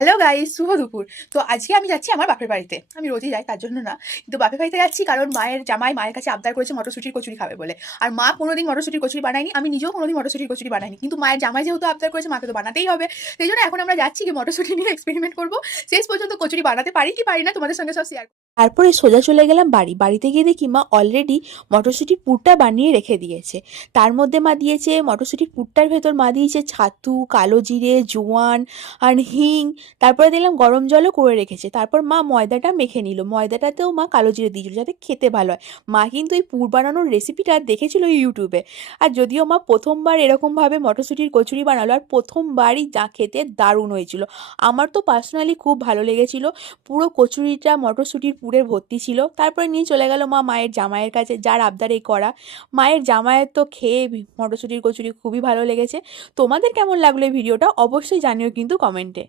Hello guys, শুভ দুপুর। তো আজকে আমি যাচ্ছি আমার বাপের বাড়িতে। আমি রোজই যাই, তার জন্য না। কিন্তু বাপের বাড়িতে যাচ্ছি কারণ মায়ের জামাই মায়ের কাছে আবদার করেছে মটরশুঁটির কচুরি খাবে বলে। আর মা কোনোদিন মটরশুঁটির কচুরি বানায়নি। আমি নিজেও কোনোদিন মটরশুঁটির কচুরি বানাইনি। কিন্তু মায়ের জামাই যেহেতু আবদার করেছে, মাকে তো বানাতেই হবে। সেইজন্য এখন আমরা যাচ্ছি গিয়ে মটরশুঁটি নিয়ে এক্সপেরিমেন্ট করব। শেষ পর্যন্ত কচুরি বানাতে পারি কি পারি না তোমাদের সঙ্গে সব শেয়ার। তারপরে সোজা চলে গেলাম বাড়িতে গিয়ে দেখি মা অলরেডি মটরশুঁটির পুরটা বানিয়ে রেখে দিয়েছে। তার মধ্যে মা দিয়েছে মটরশুঁটির পুরটার ভেতর মা দিয়েছে ছাতু, কালো জিরে, জোয়ান আর হিং। তারপরে দেখলাম গরম জলও করে রেখেছে। তারপর মা ময়দাটা মেখে নিল, ময়দাটাতেও মা কালো জিরে দিয়েছিল যাতে খেতে ভালো হয়। মা কিন্তু এই পুর বানানোর রেসিপিটা দেখেছিল ইউটিউবে। আর যদিও মা প্রথমবার এরকমভাবে মটরশুঁটির কচুরি বানালো, আর প্রথমবারই যা খেতে দারুণ হয়েছিল। আমার তো পার্সোনালি খুব ভালো লেগেছিল। পুরো কচুরিটা মটরশুঁটির পুরে ভর্তি ছিল। তারপরে নিয়ে চলে গেল মা মায়ের জামাইয়ের কাছে, যার আবদার এই করা। মায়ের জামাইয়ের তো খেয়ে মটরশুঁটির কচুরি খুবই ভালো লেগেছে। তোমাদের কেমন লাগলো এই ভিডিওটা অবশ্যই জানিও কিন্তু কমেন্টে।